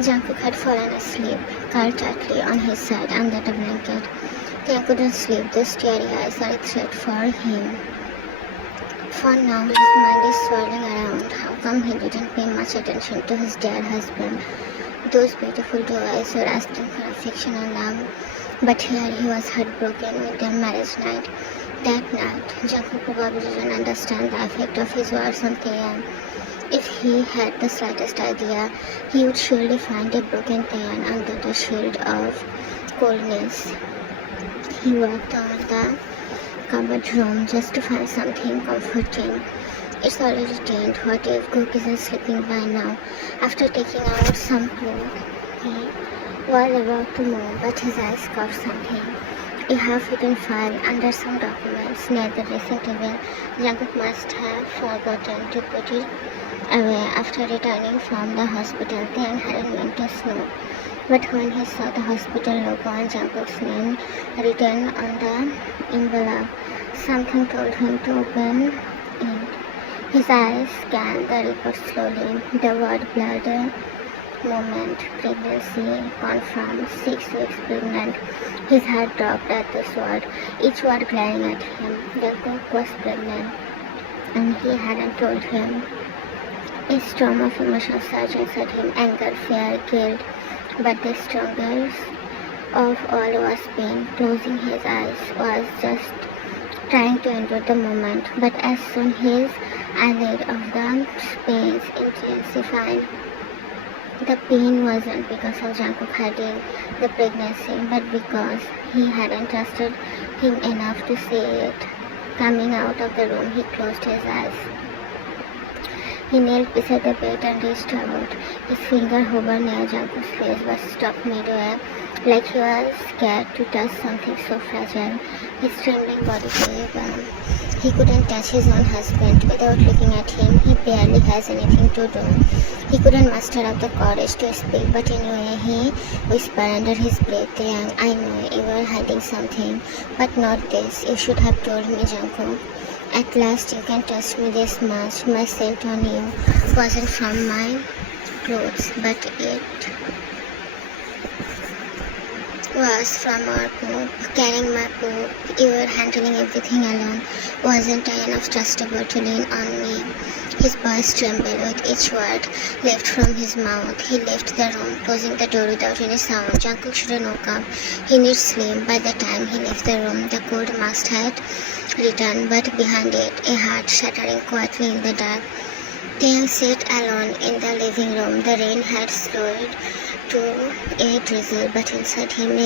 Jungkook had fallen asleep, curled tightly on his side under the blanket. Taekook couldn't sleep. Those teary eyes are a threat for him. For now, his mind is swirling around. How come he didn't pay much attention to his dead husband? Those beautiful two eyes were asking for affection and love. But here he was heartbroken with their marriage night. That night, Jungkook probably didn't understand the effect of his words on Taeyeon. If he had the slightest idea, he would surely find a broken Taeyeon under the shield of coldness. He walked over the cupboard room just to find something comforting. It's already 10. What if Cook isn't sleeping by now? After taking out some clothes, he was about to move, but his eyes caught something. A half-hidden file under some documents near the dressing table. Jungkook must have forgotten to put it away after returning from the hospital. Then hadn't meant to snoop. But when he saw the hospital logo and Jungkook's name written on the envelope, something told him to open it. His eyes scanned the report slowly. The word blurred. Moment, pregnancy confirmed, 6 weeks pregnant. His heart dropped at this word, each word glaring at him. The cook was pregnant, and he hadn't told him. A storm of emotions surged inside him, anger, fear, guilt, but the strongest of all was pain. Closing his eyes was just trying to endure the moment, but as soon his eyelid of the pains intensified. The pain wasn't because of Jungkook hiding the pregnancy, but because he hadn't trusted him enough to say it. Coming out of the room, he closed his eyes. He knelt beside the bed and reached out. His finger hovered near Jungkook's face but stopped midway, like he was scared to touch something so fragile. His trembling body gave He couldn't touch his own husband without looking at him. He barely has anything to do. He couldn't muster up the courage to speak, but anyway, he whispered under his breath, "Young, I know you were hiding something, but not this. You should have told me, Jungkook. At last you can trust me this much. My scent on you wasn't from my clothes, but it was from our poop. Carrying my poop, you were handling everything alone. Wasn't I enough trustable to lean on me?" His voice trembled with each word left from his mouth. He left the room, closing the door without any sound. Jungkook shouldn't woke up. He needed sleep. By the time he left the room, the cold must had returned, but behind it, a heart shattering quietly in the dark. Taeyeon sat alone in the living room. The rain had slowed to a drizzle, but inside him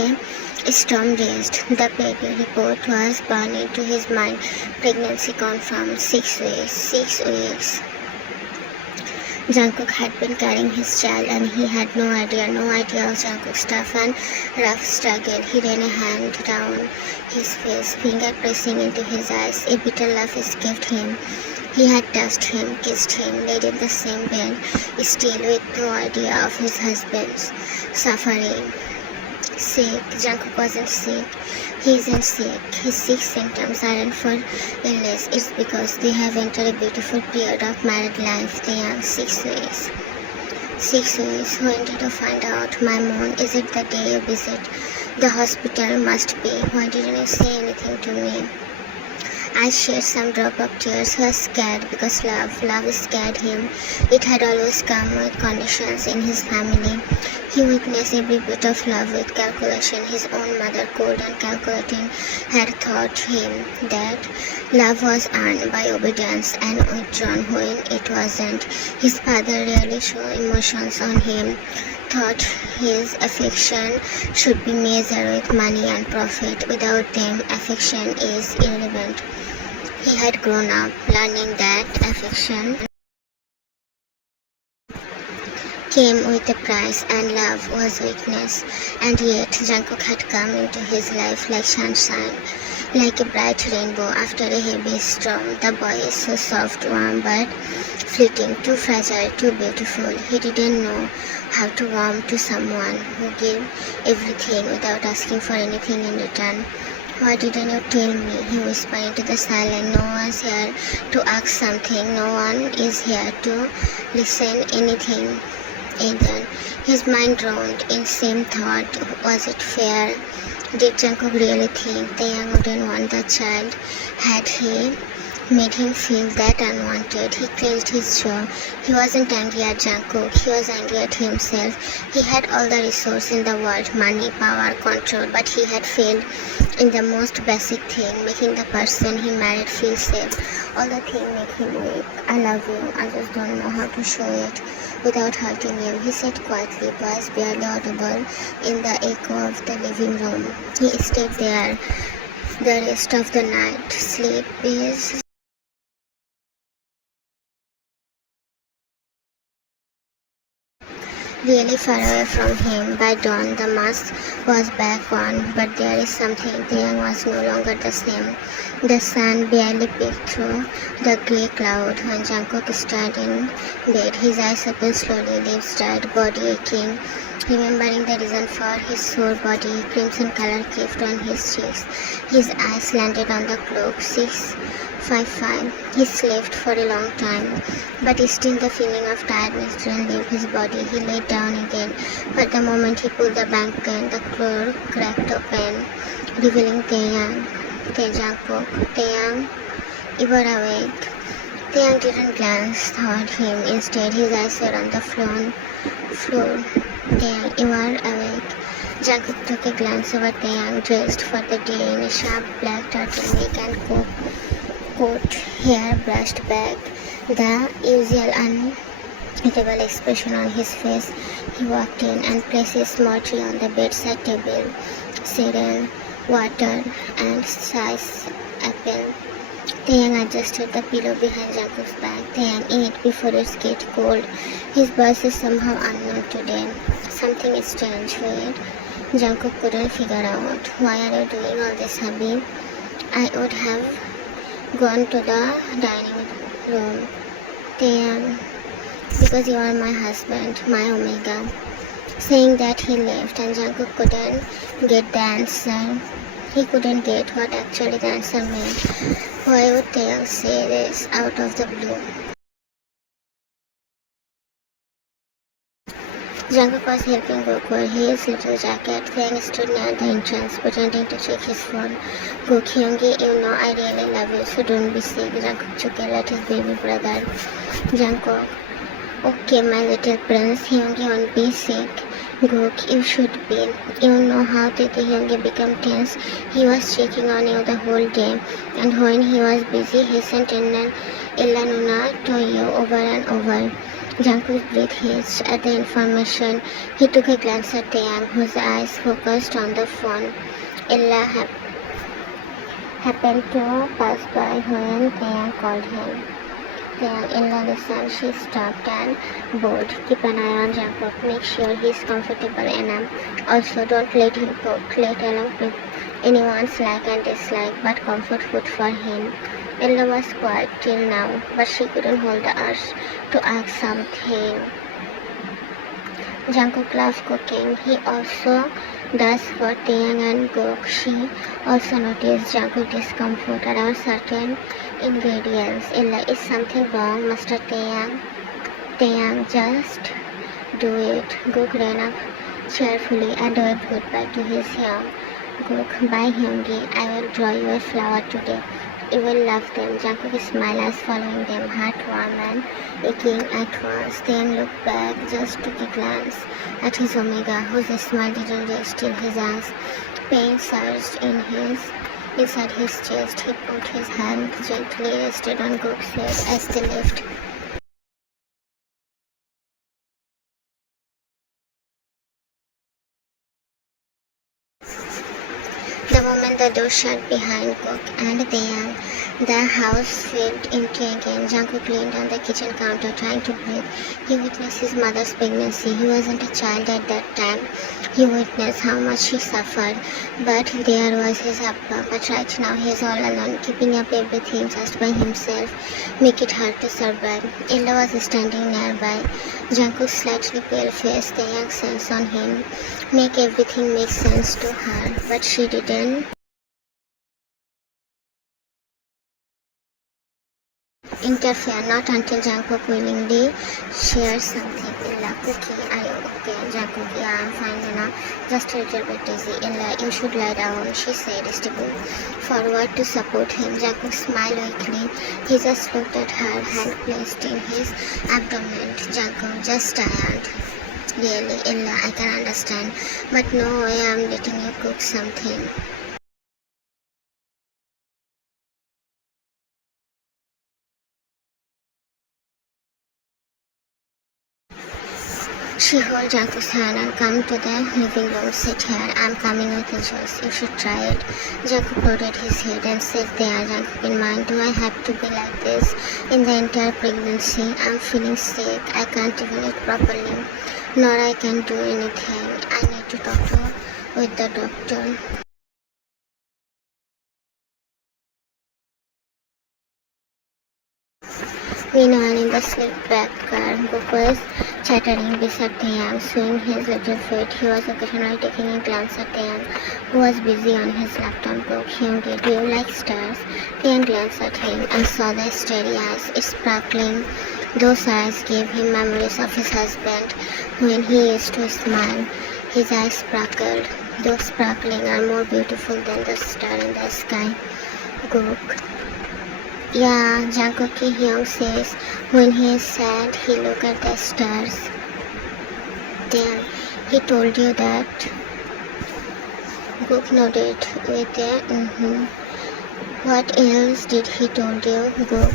a storm raged. The baby report was burning to his mind. Pregnancy confirmed. 6 weeks. 6 weeks. Jungkook had been carrying his child, and he had no idea of Jungkook's tough and rough struggle. He ran a hand down his face, finger pressing into his eyes. A bitter laugh escaped him. He had touched him, kissed him, laid in the same bed, still with no idea of his husband's suffering. Sick. Jungkook wasn't sick. He isn't sick. His sick symptoms aren't for illness. It's because they have entered a beautiful period of married life. They are 6 weeks. 6 weeks. When did you find out? My moon. Is it the day you visit the hospital? Must be. Why didn't you say anything to me? I shed some drop of tears. He was scared because love scared him. It had always come with conditions in his family. He witnessed every bit of love with calculation. His own mother, cold and calculating, had taught him that love was earned by obedience and withdrawn when it wasn't. His father rarely showed emotions on him, thought his affection should be measured with money and profit. Without them, affection is irrelevant. He had grown up learning that affection came with a price and love was weakness. And yet Jungkook had come into his life like sunshine, like a bright rainbow after a heavy storm. The boy is so soft, warm, but fleeting, too fragile, too beautiful. He didn't know how to warm to someone who gave everything without asking for anything in return. Why didn't you tell me? He whispered into the silence. No one's here to ask something. No one is here to listen anything. Either. His mind roamed in same thought. Was it fair? Did Jungkook really think Taeyang wouldn't want the child? Had he made him feel that unwanted? He clenched his jaw. He wasn't angry at Jungkook. He was angry at himself. He had all the resources in the world, money, power, control, but he had failed in the most basic thing, making the person he married feel safe. All the things make him weak. I love you. I just don't know how to show it without hurting you, he said quietly, voice barely audible in the echo of the living room. He stayed there the rest of the night. Sleep is really far away from him. By dawn, the mask was back on, but there is something. Taeyang was no longer the same. The sun barely peeked through the grey cloud when Jungkook stood in bed, his eyes opened slowly, lips tight, body aching. Remembering the reason for his sore body, crimson color caved on his cheeks. His eyes landed on the clock. 6:55. He slept for a long time, but still the feeling of tiredness didn't leave his body. He lay down again, but the moment he pulled the blanket, the floor cracked open, revealing Jungkook. Taeyang, you were awake. Taeyang didn't glance toward him. Instead, his eyes were on the floor. Taeyang, you are awake. Jungkook took a glance over Taeyang, dressed for the day in a sharp black turtleneck and coat, hair brushed back, the usual unreadable expression on his face. He walked in and placed a small tray on the bedside table, cereal, water, and sliced apple. Taeyang adjusted the pillow behind Jungkook's back. Taeyang, eat before it gets cold. His voice is somehow unknown today. Something is strange, weird. Jungkook couldn't figure out. Why are you doing all this, Habib? I would have gone to the dining room. Taeyang, because you are my husband, my Omega. Saying that, he left, and Jungkook couldn't get the answer. He couldn't get what actually the answer meant. Why would Taeyang say this out of the blue? Jungkook was helping Gook wear his little jacket. Taeyang stood near the entrance, pretending to check his phone. Gook, Hyungi, you know I really love you, so don't be sick. Jungkook took a at his baby brother. Jungkook, okay, my little prince, Hyungi won't be sick. Gook, you should be. You know how Titi Hyungi became tense. He was checking on you the whole day, and when he was busy, he sent Ella Nuna to you over and over. Jungkook's breath hitched at the information. He took a glance at Taeyang, whose eyes focused on the phone. Ella happened to pass by when Taeyang called him. Taeyang, Ella, listen, she stopped and bowed. Keep an eye on Jungkook. Make sure he's comfortable enough. Also, don't let him cook, let alone with anyone's like and dislike, but comfort food for him. Ella was quiet till now, but she couldn't hold the urge to ask something. Jungkook loves cooking. He also does for Taeyang and Gook. She also noticed Jungkook's discomfort around certain ingredients. Ella, is something wrong, Mr. Taeyang? Taeyang, just do it. Gook ran up cheerfully and waved goodbye to his young. Gook, bye Hyungi. I will draw you a flower today. You will love them. Jungkook smiled as following them, heart warm and aching at once. Taeyang looked back, just took a glance at his Omega, whose smile didn't rest in his eyes. Pain surged inside his chest. He put his hand gently rested on Gook's head as they left. The moment the door shut behind Gook and Taeyang, the house felt empty again. Jungkook leaned on the kitchen counter, trying to breathe. He witnessed his mother's pregnancy. He wasn't a child at that time. He witnessed how much she suffered. But there was his Appa. But right now he is all alone, keeping up everything just by himself. Make it hard to survive. Ella was standing nearby. Jungkook's slightly pale face, Taeyang's sense on him, make everything make sense to her. But she didn't interfere, not until Jungkook willingly shared something. Ella, Cookie, are you okay? again. Jungkook, yeah, I'm fine, Luna. Just a little bit dizzy. Ella, you should lie down, she said, stepping forward to support him. Jungkook smiled weakly. He just looked at her, hand placed in his abdomen. Jungkook, just tired. Really, Ella, I can understand. But no way I'm letting you cook something. She held Jungkook's hand and come to the living room. Sit here, I'm coming with the juice. You should try it. Jungkook nodded his head and said there, Jungkook in mind, do I have to be like this in the entire pregnancy? I'm feeling sick. I can't even eat properly. Nor I can do anything. I need to talk with the doctor. Meanwhile, in the sleep-back car, Gook was chattering beside Taeyang, swinging his little feet. He was occasionally taking a glance at Taeyang, who was busy on his laptop. Gook, Hyunggi, do you like stars? Taeyang glanced at him and saw the starry eyes sparkling. Those eyes gave him memories of his husband when he used to smile. His eyes sparkled. Those sparkling are more beautiful than the star in the sky. Gook. Yeah, Jungkook Hyung says when he is sad, he look at the stars. Damn, he told you that? Gook nodded with a What else did he told you, Gook?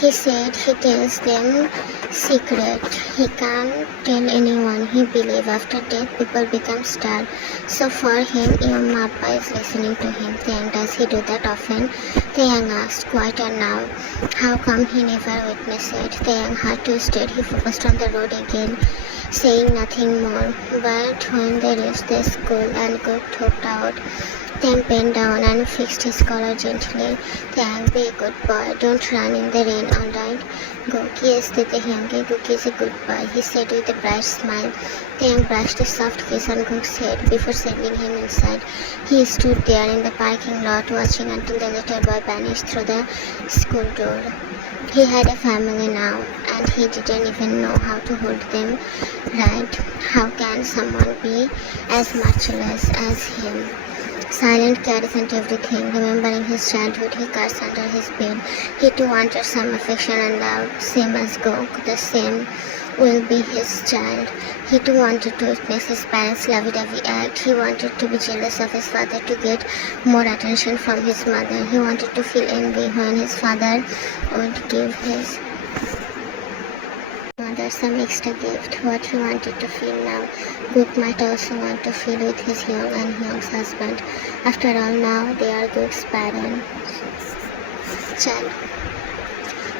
He said he tells them secret. He can't tell anyone. He believe after death people become star. So for him, your Mappa is listening to him. Then does he do that often? Taeyang asked, quieter now. How come he never witnessed it? Taeyang heart twisted. He focused on the road again, saying nothing more. But when they reached the school and Gook talked out, then bent down and fixed his collar gently. Taeyang, be a good boy. Don't run in the rain, alright? Gook, yes, Tete Hyunggi, Gook is a good boy, he said with a bright smile. Taeyang brushed a soft kiss on Gook's head before sending him inside. He stood there in the parking lot watching until the little boy vanished through the school door. He had a family now, and he didn't even know how to hold them right. How can someone be as matchless as him? Silent carries into everything. Remembering his childhood, he cursed under his bed. He too wanted some affection and love, same as Gook. The same will be his child. He too wanted to witness his parents' lovey-dovey act. He wanted to be jealous of his father to get more attention from his mother. He wanted to feel envy when his father would give his mother some extra gift. What he wanted to feel now, Gook might also want to feel with his Hyung and Hyung's husband. After all, now they are Gook's parents. Child.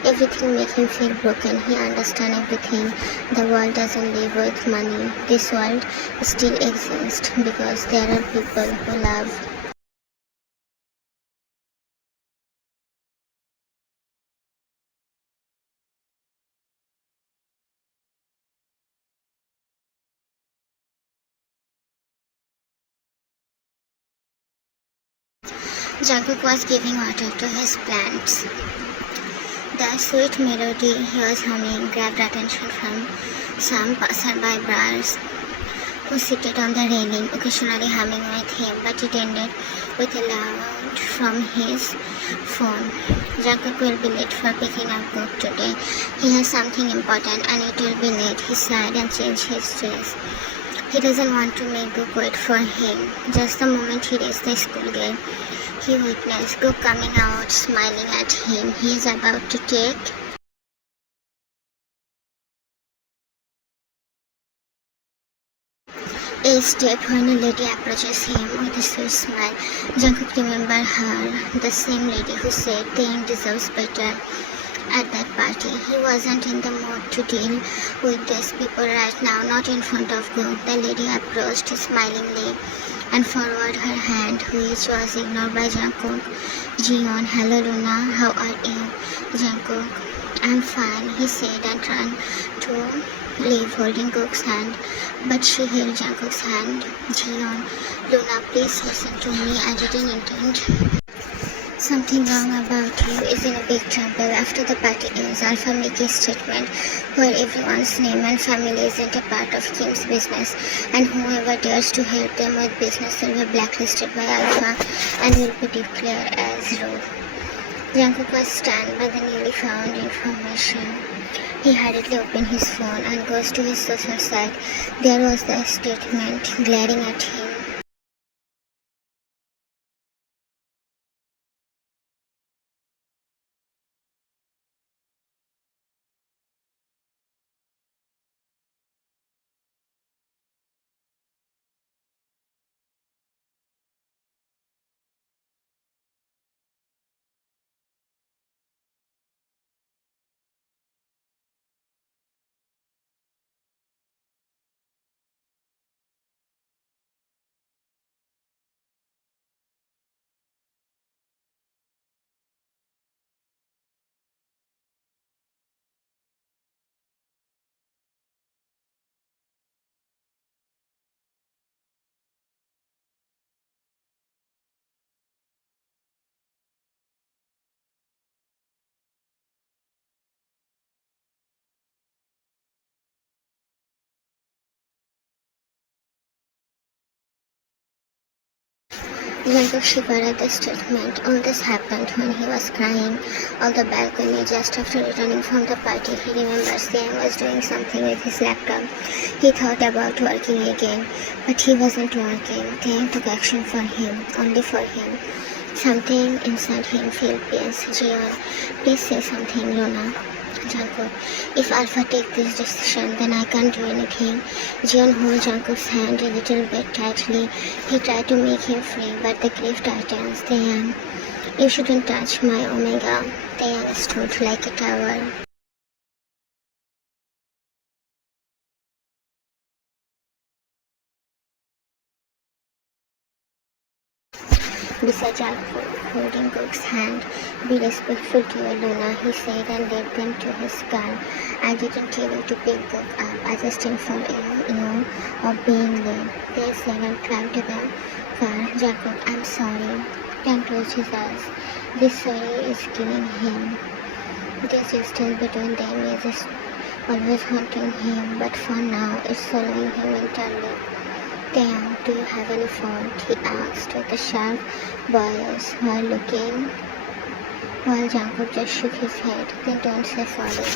Everything makes him feel broken. He understands everything. The world doesn't live with money. This world still exists because there are people who love. Jungkook was giving water to his plants. The sweet melody he was humming grabbed attention from some passerby brothers who seated on the railing, occasionally humming with him, but it ended with a loud from his phone. Jungkook will be late for picking up Gook today. He has something important and it will be late. He sighed and changed his dress. He doesn't want to make Gook wait for him. Just the moment he reached the school gate, he witnessed Gook coming out, smiling at him. He is about to take a step when a lady approaches him with a sweet smile. Jungkook remembered her, the same lady who said Taeyang deserves better at that party. He wasn't in the mood to deal with these people right now, not in front of Gook. The lady approached smilingly and forwarded her hand, which was ignored by Jungkook. Jiyeon, hello Luna, how are you? Jungkook, I'm fine, he said and turned to leave holding Gook's hand, but she held Jungkook's hand. Jiyeon, Luna, please listen to me, I didn't intend. Something wrong about you is in a big trouble. After the party ends, Alpha makes a statement where everyone's name and family isn't a part of Kim's business, and whoever dares to help them with business will be blacklisted by Alpha and will be declared as rude. Jungkook was stunned by the newly found information. He hurriedly opens his phone and goes to his social site. There was the statement glaring at him. Jungkook shivered at the statement. All this happened when he was crying on the balcony just after returning from the party. He remembers Yang was doing something with his laptop. He thought about working again, but he wasn't working. Yang took action for him, only for him. Something inside him felt pains. Jiyeon, please say something, Luna. Jungkook, if Alpha takes this decision, then I can't do anything. Jiyeon held Jungkook's hand a little bit tightly. He tried to make him free, but the grip tightens. Taeyang, you shouldn't touch my Omega. Taeyang stood like a tower. Beside Jungkook, holding Cook's hand. Be respectful to your Luna, he said and led them to his car. I didn't tell you to pick Cook up. I just informed you of being late. They said and climbed to the car. Jungkook, I'm sorry. Tang closed his eyes. This sorry is killing him. This distance between them is always haunting him, but for now it's following him entirely. Damn, do you have any fault? He asked with a sharp voice while looking, while Jungkook just shook his head. Then don't say sorry.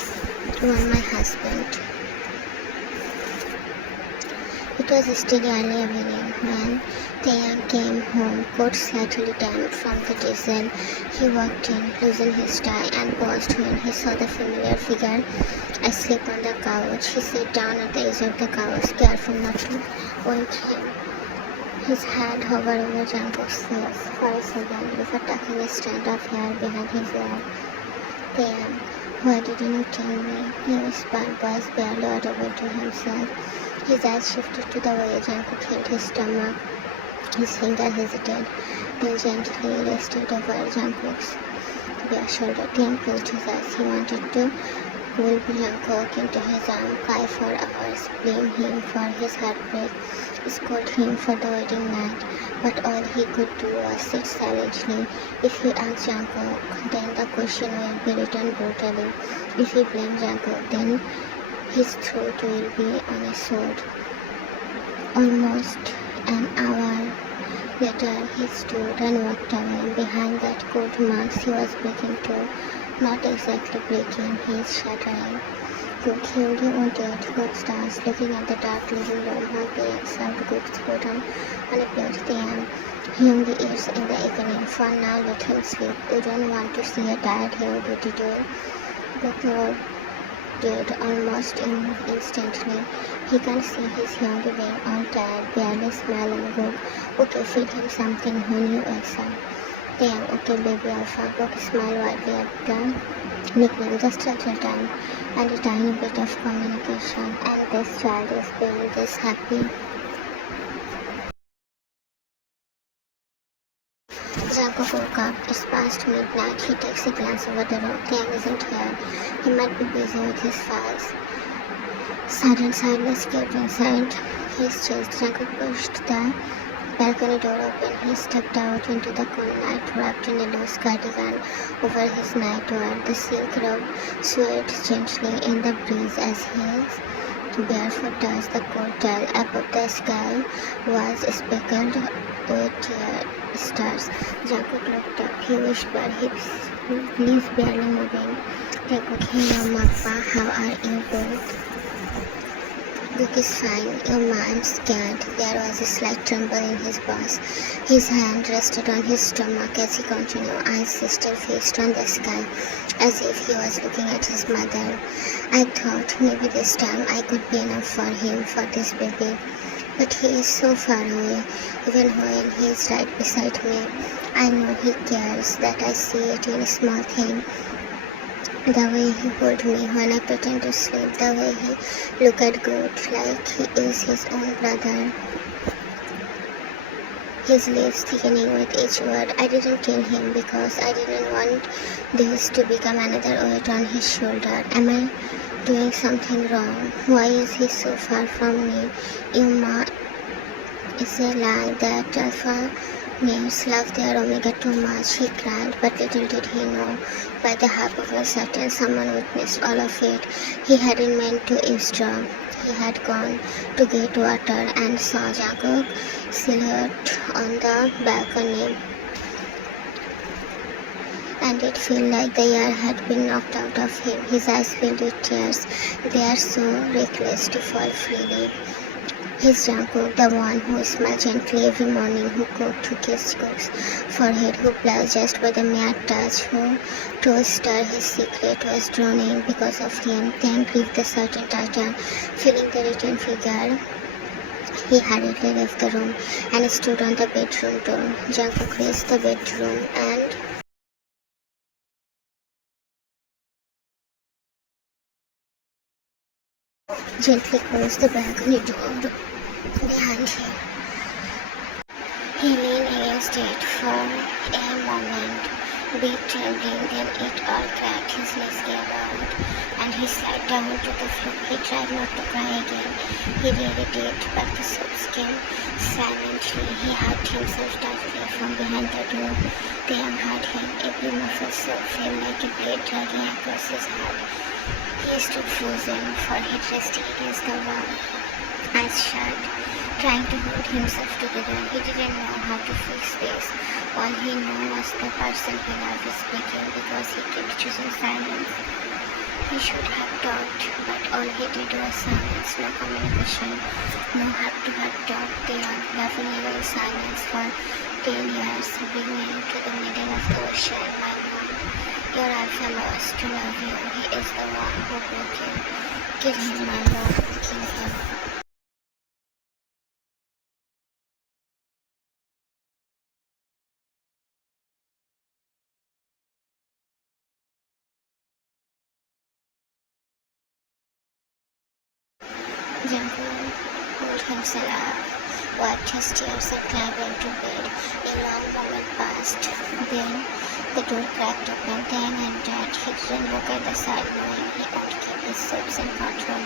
You are my husband. It was still early evening when Taeyang came home, coat slightly damp from the diesel. He walked in, loosened his tie, and paused when he saw the familiar figure asleep on the couch. He sat down at the edge of the couch, careful not to wake him. His hand hovered over Jungkook's face for a second before tucking a strand of hair behind his ear. Taeyang, why didn't you tell me? He whispered, voice barely audible to himself. His eyes shifted to the way Jungkook held his stomach. His finger hesitated, then gently rested over Jungkook's bare shoulder. Taeyang closed his eyes. He wanted to pull Jungkook into his arms, cry for hours, blame him for his heartbreak, scold him for the wedding night, but all he could do was sit silently. If he asked Jungkook, then the question will be returned brutally. If he blamed Jungkook, then his throat will be on a sword. Almost an hour later, he stood and walked away. Behind that cold mask, he was breaking too. Not exactly breaking, he is shattering. Cook, he only wanted Cook stars looking at the dark living room while Taeyang served Cook's food on a plate. Taeyang, he only eats in the evening. For now, let him sleep. You don't want to see a tired young beauty, do you? Cook did almost instantly. He can see his young being all tired, barely smiling. Cook, okay, feed him something when you wakes up. Damn, okay, baby Alpha. Cook smiled widely at the nickname. Just a little time and a tiny bit of communication, and this child is being this happy. Jungkook woke up. It's past midnight. He takes a glance over the room. Taeyang isn't here. He might be busy with his files. Sudden sadness came inside his chest. Jungkook pushed the balcony door opened. He stepped out into the cool night, wrapped in a loose cardigan over his nightwear. The silk robe swayed gently in the breeze as his barefoot touched the cold tile. Above the sky was speckled with stars. Jacob looked up. He whispered, his lips barely moving. Taekook, hello, Mappa. How are you both? Book is fine. Your I'm scared. There was a slight tremble in his voice. His hand rested on his stomach as he continued, eyes still fixed on the sky, as if he was looking at his mother. I thought maybe this time I could be enough for him, for this baby. But he is so far away, even when he is right beside me. I know he cares, that I see it in a small thing. The way he hold me when I pretend to sleep, the way he look at good like he is his own brother. His lips thickening with each word. I didn't kill him because I didn't want this to become another weight on his shoulder. Am I doing something wrong? Why is he so far from me? Yuma is a lie that alpha males love their omega too much, he cried, but little did he know, by the half of a second someone witnessed all of it. He hadn't meant to eavesdrop. He had gone to get water and saw Jacob silhouette on the balcony, and it felt like the air had been knocked out of him. His eyes filled with tears. They are so reckless to fall freely. His Jacob, the one who smiled gently every morning, who cooked, who kissed Cook's forehead, who blushed just by the mere touch, who to stir his secret was drowning because of him. Then grieved the certain Titan, feeling the written figure. He hurriedly left the room and stood on the bedroom door. Jacob reached the bedroom and gently closed the balcony door behind him. He leaned against it for a moment, bit trembling, then it all cracked. His knees gave out, and he slid down to the floor. He tried not to cry again. He really did, but the sobs came silently. He hugged himself tightly from behind the door. The young heard him. Every muffled sob felt like a blade dragging across his heart. He stood frozen, forehead resting against the wall, eyes shut, trying to hold himself together. He didn't know how to fix this. All he knew was the person he loved was speaking because he kept choosing silence. He should have talked, but all he did was silence, no communication, no heart-to-heart talk. They are loving in silence for 10 years, beginning to the middle of the ocean. My mom, your alpha lost to love you. He is the one who broke you. Kill him, my lord, kill him. Jacob pulled himself up, wiped his tears and climbed into bed. A long moment passed. Then the door cracked open. Then entered. He didn't look at the side, knowing he would keep his sobs in control.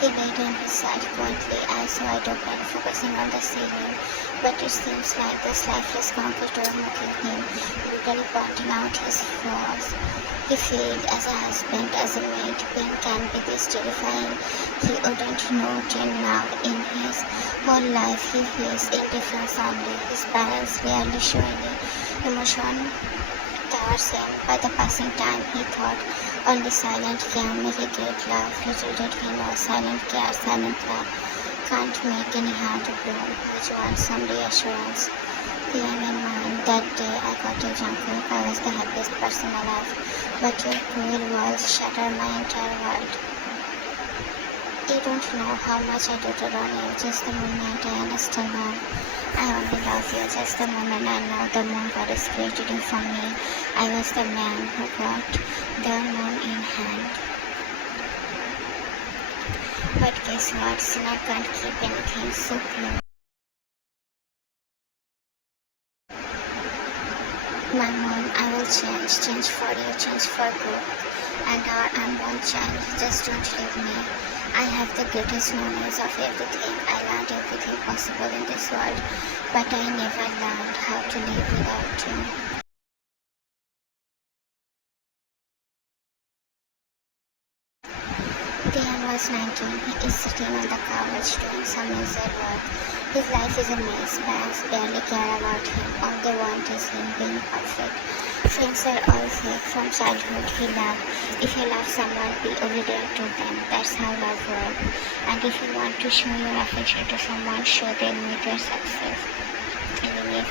He laid on his side quietly, eyes wide open, focusing on the ceiling. But it seems like this lifeless conqueror mocking him, brutally pointing out his flaws. He failed as a husband, as a mate. Pain can be this terrifying. He wouldn't know till now. In his whole life, he faced indifference only. His parents rarely showing emotion towards him. By the passing time, he thought only silent care make a great love. Little did he know silent care, silent love can't make any heart bloom, which wants some reassurance. Being in mind, that day I got a Jacob. I was the happiest person alive, but your cruel walls shattered my entire world. You don't know how much I doted on you. Just the moment I understand love, I only love you. Just the moment I know the moon goddess created you for me. I was the man who got the moon in hand. But guess what? Sinner can't keep anything so close. My mom, I will change for you, change for good. And our unborn child, just don't leave me. I have the greatest knowledge of everything. I learned everything possible in this world, but I never learned how to live without you. Diane was 19. He is sitting on the couch doing some miserable work. His life is a mess. Parents barely care about him. All they want is him being perfect. Friends are all fake. From childhood, he loved. If you love someone, be obedient to them. That's how love works. And if you want to show your affection to someone, show them with your success. Even if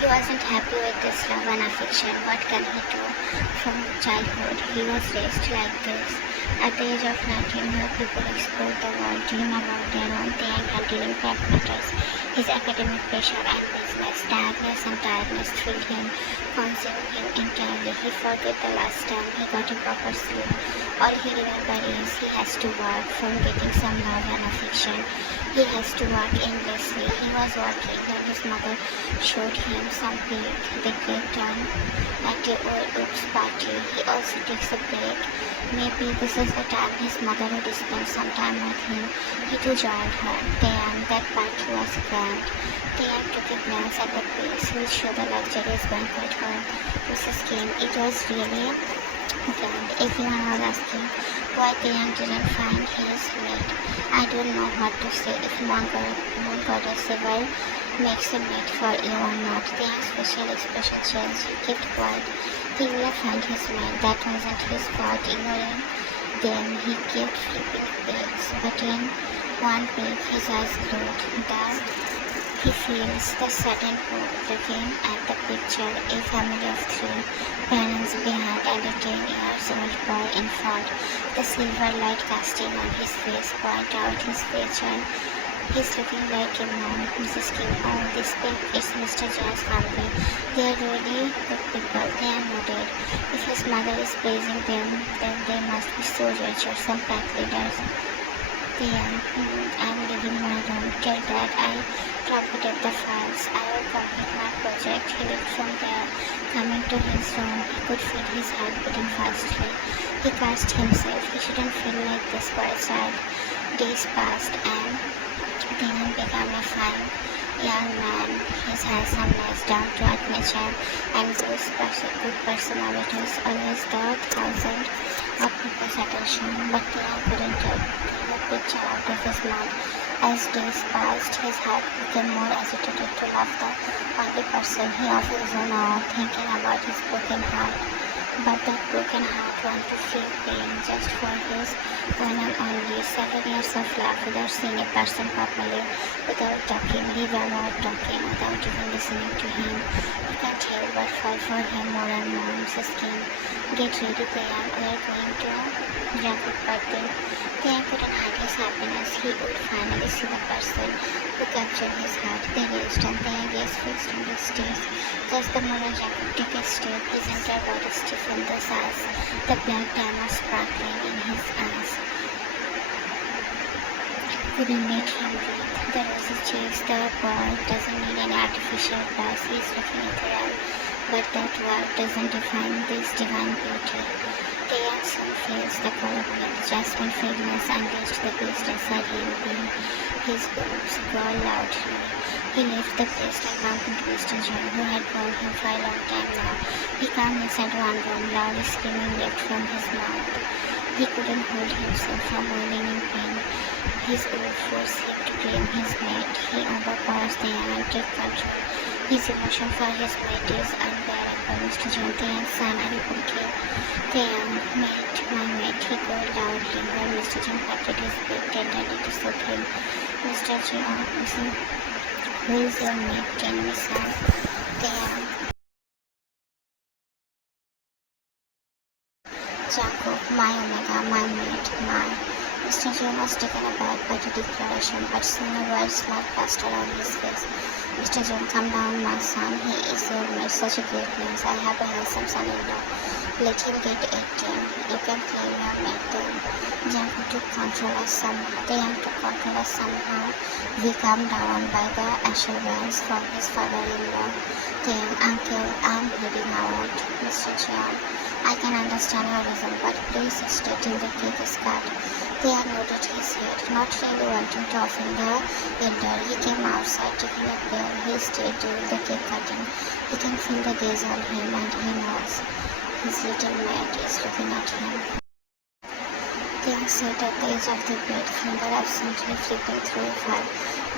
he wasn't happy with this love and affection, what can he do? From childhood, he was raised like this. At the age of 19, where people explore the world, dream about their own thing and dealing with matters, his academic pressure and business, tiredness filled him, consumed him entirely. He forgot the last time he got a proper sleep. All he remembers is he has to work for getting some love and affection. He has to work endlessly. He was working when his mother showed him some cake. They clicked on at a oops party. He also takes a break. Maybe this is the time his mother would spend some time with him. He too joined her. Then that party was grand. Taekook took a glance at the place which showed the luxurious banquet hall. Mrs. Kim, it was really grand. Everyone was asking why Taekook didn't find his mate. I don't know what to say if Moon Goddess ever makes a mate for you or not. Taekook's facial expression changed. He kept quiet. He will find his mate. That wasn't his fault. Ignoring them, he kept flipping pigs. But in one pig, his eyes glowed. There he feels the sudden hope. Looking at the picture, a family of three, parents behind and a 10-year-old boy in front. The silver light casting on his face point out his future. He's looking like a mom. Mrs. Kim, oh, this pig is Mr. Jain's family. They are really good people. They are noted. If his mother is praising them, then they must be so rich or some pack leaders. I'm leaving my room. Tell Dad I completed the files. I will complete my project. He looked from there. Coming to his room, he could feel his heart beating fastly. He cursed himself. He shouldn't feel like this for a child. Days passed and Taekook became a fine young man. His handsomeness, down-to-earth nature, and good personalities always the thousand of people's attention. But Taekook couldn't get the picture out of his mind. As days passed, his heart became more agitated to love the only person he often saw, thinking about his broken heart. But that broken heart wanted to feel pain just for his one and only 7 years of love without seeing a person properly, without talking, he without talking, without even listening to him. He can't help but fall for him more and more. Mrs. Kim, get ready, Taekook. We are going to Jack's birthday. Taekook couldn't hide his happiness. He would finally see the person who captured his heart. They reached and Taekook gazed fixed on the stairs. Just the moment Jacob took a step, his entire body stiffened the size. The black diamond sparkling in his eyes couldn't let him breathe. The rosy cheeks, the boy doesn't need any artificial blush. He's looking ethereal, but that word doesn't define this divine beauty. Taekook soon feels the color pink, jasmine fragrance unleashed the beast inside him. His boobs growl loudly. He left the place and bumped into Mr. John, who had known him for a long time now. He came inside one room, loudly screaming left from his mouth. He couldn't hold himself from wailing in pain. His old force him to claim his mate. He overpowers the young and takes control. His emotion for his mate is unbearable. Mr. John, Taekook's son, are you okay? Taekook, mate, my mate, he called loudly while Mr. John patted his big tenderly to soothe him. Mr. John, listen. Who is your mate? Tell me, son. Taekook. Jacob, my omega, my mate, my. Mr. Jane was taken aback by the declaration, but soon a wide smile plastered on his face. Mr. Jane, calm down, my son. He is your mate. Such a great news. I have a handsome son-in-law. Let him get 18. You can claim your mate then. Jane took control of somehow. We calmed down by the assurance from his father-in-law. Then, Uncle, I'm heading out. Mr. Jane, I can understand your reason, but please stay till the cake is cut. They had noted his head, not really wanting to offend the elder. He came outside, taking a pill. He stayed during the cake cutting. He can feel the gaze on him, and he knows his little mate is looking at him. Tiang sat at the edge of the bed, finger absently flipping through a file,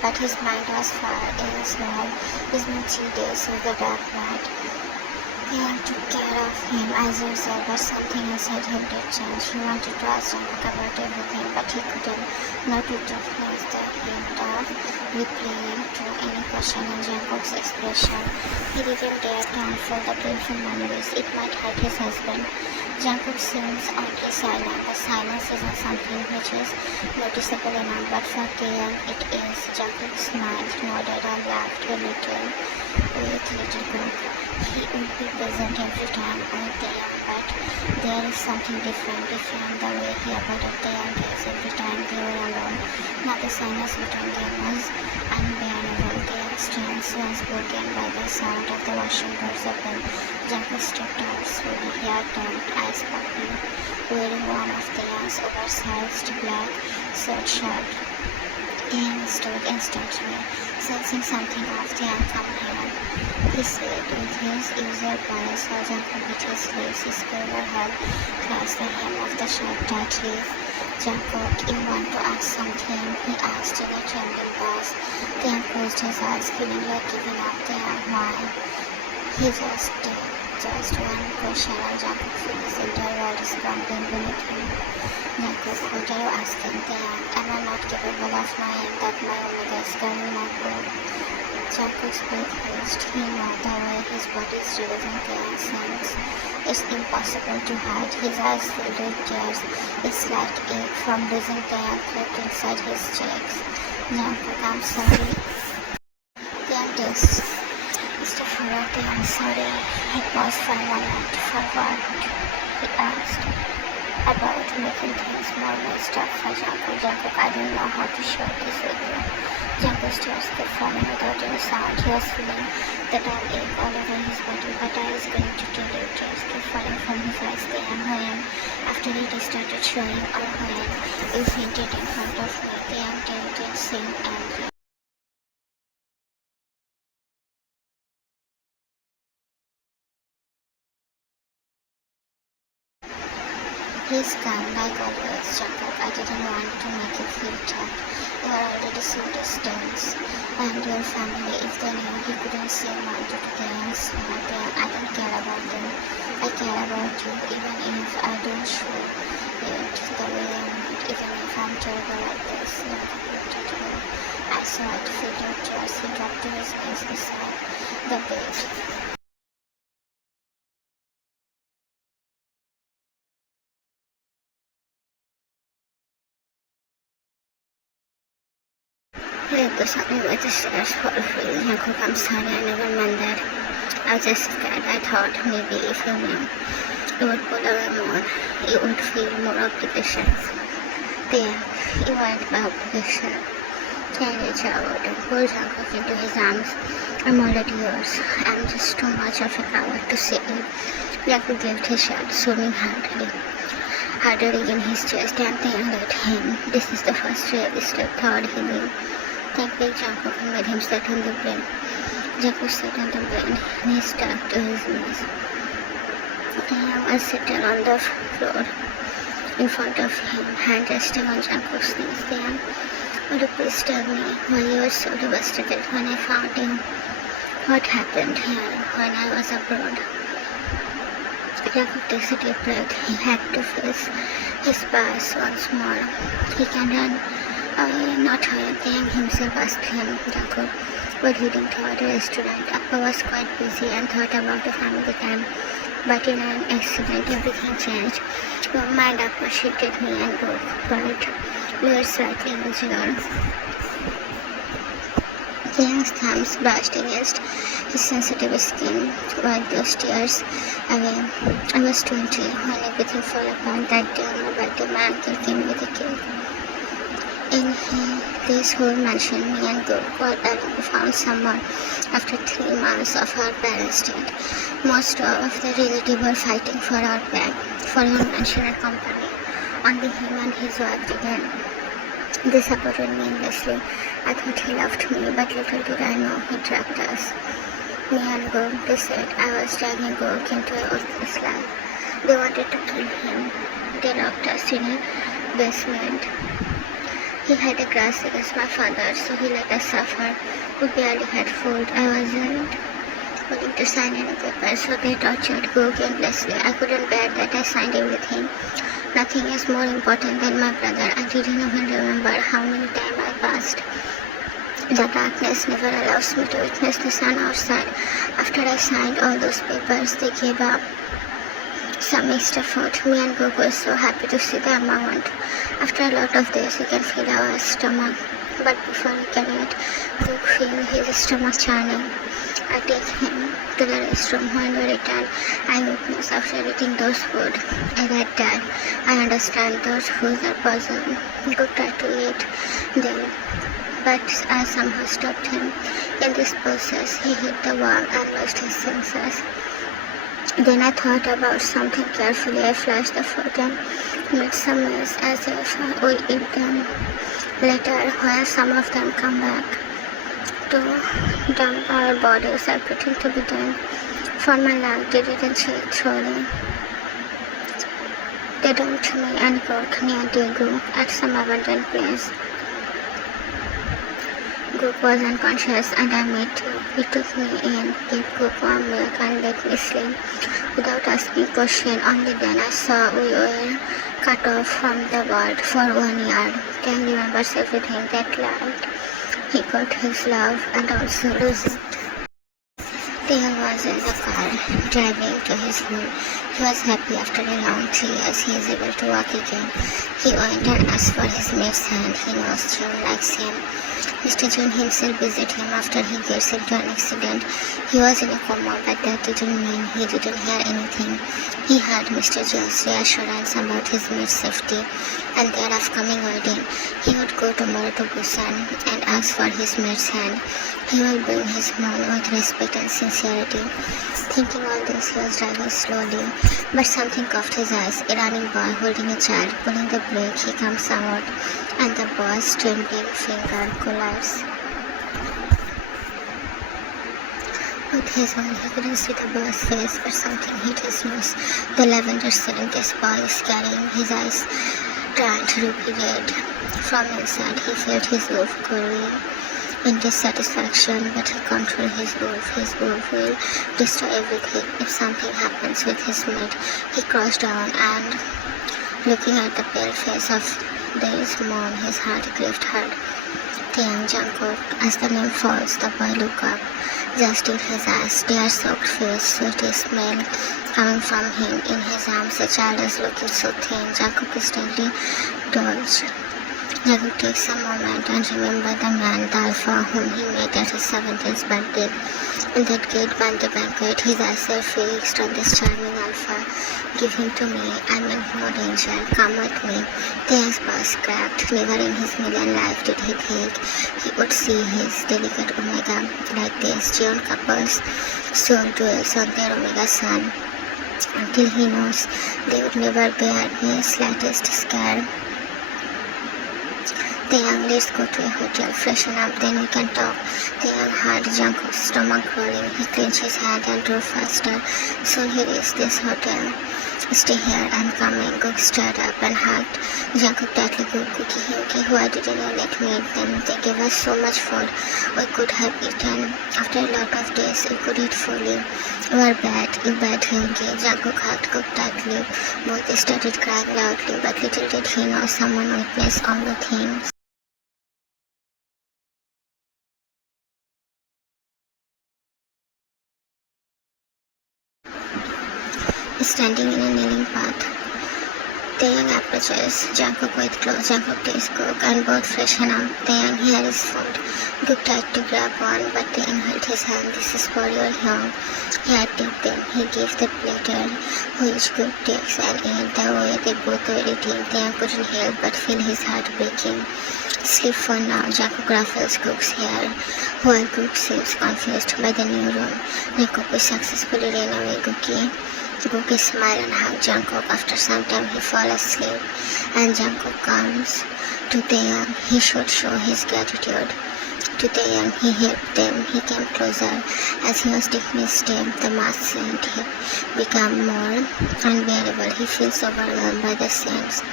but his mind was far elsewhere. His mitchy days with the dark night. Tiang took care of him as usual, but something inside him did change. He wanted to ask Jungkook about everything, but he couldn't, not to recognize the hint of replying to any question in Jungkook's expression. He didn't dare to unfold the painful memories. It might hurt his husband. Jungkook seems oddly silent. The silence isn't something which is noticeable enough, but for Tiang it is. Jungkook smiled, nodded, and laughed a little with little Cook. He would be present every time with Taeyang, but there is something different the way he avoided Taeyang gaze every time they were alone. Now the silence between them was unbearable. Taeyang's stance was broken by the sound of the washroom doors open. Jungkook stepped out slowly, hair turned, eyes popping, wearing one of Taeyang's oversized black sweatshirt. Taeyang stood instantly, sensing something off. Taeyang, come here, he said with his usual voice. As Jungkook hit his sleeves, his collar had clasped the hem of the shirt tightly. Jungkook, you want to ask something? He asked in a trembling voice. Taeyang closed his eyes, feeling like giving up. Taeyang, why? He just did. Just one question, and Jungkook felt his entire world is crumbling beneath him. Jungkook, what are you asking? Taeyang, am I not capable of knowing that my omega is carrying my group? Jungkook's breath hissed. He knew the way his body is releasing Taeyang's sense. It's impossible to hide. His eyes filled with tears. A slight ache from losing Taeyang crept inside his cheeks. Jungkook, I'm sorry. Taeyang guessed. Mr. Furati, I'm sorry. He paused for a moment. For what? He asked. About making things more messed up for Jungkook. Jungkook, I don't know how to share this with you. Jungkook's tears kept falling without any sound. He was feeling the dull ache all over his body, but I was going to tell you. Tears kept falling from his eyes. Taeyang, when? After it started showing, or when you fainted in front of me. Taeyang didn't seem angry. He's calm, like always. Jungkook, I didn't want to make you feel tough. You are already so distant. And your family, if they knew he couldn't say one to Taeyang's heart, I don't care about them. I care about you, even if I don't show it the way I want, even if I'm terrible like this. Jungkook looked at him. I saw it filled with tears. He dropped to his knees beside the bed. Let the something with the stairs horrifying. Jungkook, I'm sorry, I never meant that. I was just scared. I thought maybe if you knew, you would pull away more. You would feel more obligation. There, you weren't my obligation. Can reach out and pull Jungkook into his arms. I'm already yours. I'm just too much of a coward to say it. Jungkook gave his shot, sobbing harder in his chest, and Taeyang let him. This is the first realistic thought he knew. Taeyang picked Jungkook and made him sit on the bed. Jungkook sat on the bed, knees tucked to his knees. Taeyang was sitting on the floor in front of him, hand resting on Jungkook's knees. Taeyang, would you please tell me why you were so devastated when I found you? What happened here when I was abroad? Jungkook takes a deep breath. He had to face his past once more. He can run away, not hurry. Taeyang himself asked him, Jungkook, we're heading toward a restaurant. Appa was quite busy and thought about the family time. But in an accident, everything changed. Your mind Appa shifted me and broke. But Lewis slightly injured. Young's thumbs brushed against his sensitive skin, wiped those tears away. I was 20 when everything fell apart that day. My birthday, my uncle came with a cake. In this whole mansion, me and Gook all alone found someone after 3 months of our parents' death. Most of the relatives were fighting for our bag, for our mansion and company. Only him and his wife didn't. They supported me endlessly. I thought he loved me, but little did I know he tracked us. Me and Gook, they said I was dragging Gook into a worthless life. They wanted to kill him. They locked us in a basement. He had a grudge against my father, so he let us suffer. We barely had food. I wasn't willing to sign any papers, so they tortured Gook endlessly. I couldn't bear that. I signed everything. Nothing is more important than my brother. I didn't even remember how many times I passed. The darkness never allows me to witness the sun outside. After I signed all those papers, they gave up some extra food. Me and Gook were so happy to see the amount. After a lot of days, we can feel our stomach. But before we can eat, Gook feels his stomach churning. I take him to the restroom. When we return, I witness after eating those food. At that time, I understand those foods are poison. Gook tried to eat them, but I somehow stopped him. In this process, he hit the wall and lost his senses. Then I thought about something carefully. I flashed the food and made some mess as if we eat them. Later, when some of them come back to dump our bodies, I pretend to be them. For my luck, they didn't cheat thoroughly. They dumped me and Gook near Taekook at some abandoned place. Gook was unconscious and I made tea. He took me in, gave Gook warm milk and let me sleep. Without asking a question, only then I saw we were cut off from the world for 1 year. Tae remembers everything that night. He got his love and also lose it. Tae was in the car, driving to his home. He was happy after a long 3 years he is able to walk again. He went and asked for his mate's hand. He knows June likes him. Mr. June himself visited him after he gets into an accident. He was in a coma, but that didn't mean he didn't hear anything. He heard Mr. June's reassurance about his mate's safety and their upcoming wedding. He would go tomorrow to Busan and ask for his mate's hand. He will bring his moon with respect and sincerity. Thinking all this, he was driving slowly, but something caught his eyes. A running boy holding a child, pulling the brake. He comes out, and the boy's trembling finger collapses. With his own, he couldn't see the boy's face, but something hit his nose. The lavender scent this boy is carrying. His eyes turned ruby red. From inside, he felt his wolf growing in dissatisfaction, but he controlled his wolf. His wolf will destroy everything if something happens with his mate. He crossed down and, looking at the pale face of his mom, his heart grieved hard. Taeyang Jungkook, as the name falls, the boy looked up. Just in his eyes, tear-soaked face, sweaty smell coming from him. In his arms, the child is looking so thin. Jungkook instantly dodged. Jungkook takes a moment and remembers the man, the alpha, whom he met at his 17th birthday. In that gate birthday banquet, his eyes were fixed on this charming alpha. Give him to me, I'm in no danger, come with me. Taeyang's voice cracked. Never in his million life did he think he would see his delicate Omega like this. Jeon couples soul dwells on their Omega sun until he knows they would never bear the slightest scare. Taeyang, let's go to a hotel, freshen up, then we can talk. Taeyang heard Jungkook's stomach growling. He clenched his hand and drove faster. Soon he reached this hotel. Stay here, I'm coming. Gook stood up and hugged Jungkook tightly. Gook, Cookie, who I didn't know, let me eat them. They gave us so much food we could have eaten. After a lot of days, we could eat fully. You are bad, you bad Hyunki. Jungkook hugged Gook tightly. Both started crying loudly, but little did he know someone witnessed all the things. Standing in a kneeling path, Taeyang approaches Jungkook with clothes. Jungkook takes Cook and both freshen up. Taeyang here is food. Cook tried to grab one, but Taeyang held his hand. This is for your young. Here, take them. He gives the platter, which Cook takes and ate. The way they both were eating, Taeyang couldn't help but feel his heart breaking. Sleep for now. Jungkook ruffles Cook's hair, while Cook seems confused by the new room. Jungkook is successfully ran away. Gookie smiled and hugged Jungkook. After some time, he falls asleep, and Jungkook comes to Taeyang. He should show his gratitude to Taeyang. He helped them. He came closer. As he was taking his step, the mask scent became more unbearable. He feels overwhelmed by the scents.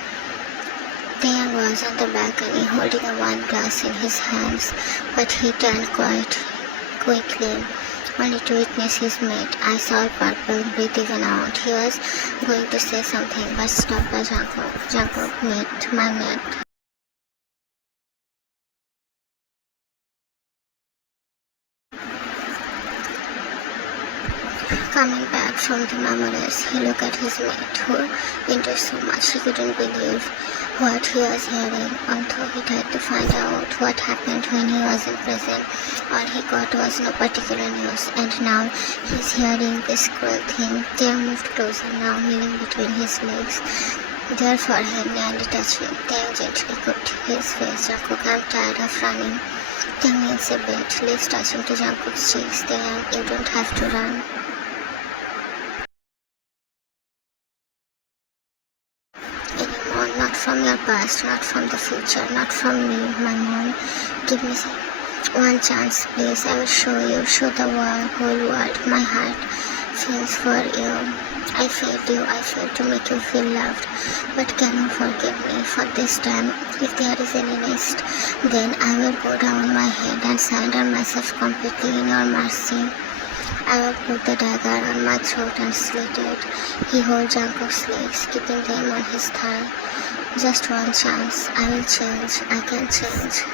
Taeyang was on the balcony holding a wine glass in his hands, but he turned quite quickly, only to witness his mate. I saw purple breathe even out. He was going to say something, but stopped by Jungkook. Jungkook, mate, my mate. Coming back from the memories, he looked at his mate, who enjoyed so much he couldn't believe what he was hearing. Although he tried to find out what happened when he wasn't present, all he got was no particular news, and now he's hearing this cruel thing. They moved closer now, kneeling between his legs, their forehead nearly touching. They gently cooked his face. Jungkook, I'm tired of running. Taeyang means a bit, lips touching to Jungkook's cheeks. Taeyang, you don't have to run anymore, not from your past, not from the future, not from me, my mom. Give me one chance, please. I will show the whole world. My heart feels for you. I failed to make you feel loved, but can you forgive me for this time? If there is any next, then I will go down my head and surrender myself completely in your mercy. I will put the dagger on my throat and slit it. He holds Jungkook's legs, keeping them on his thigh. Just one chance. I will change. I can change.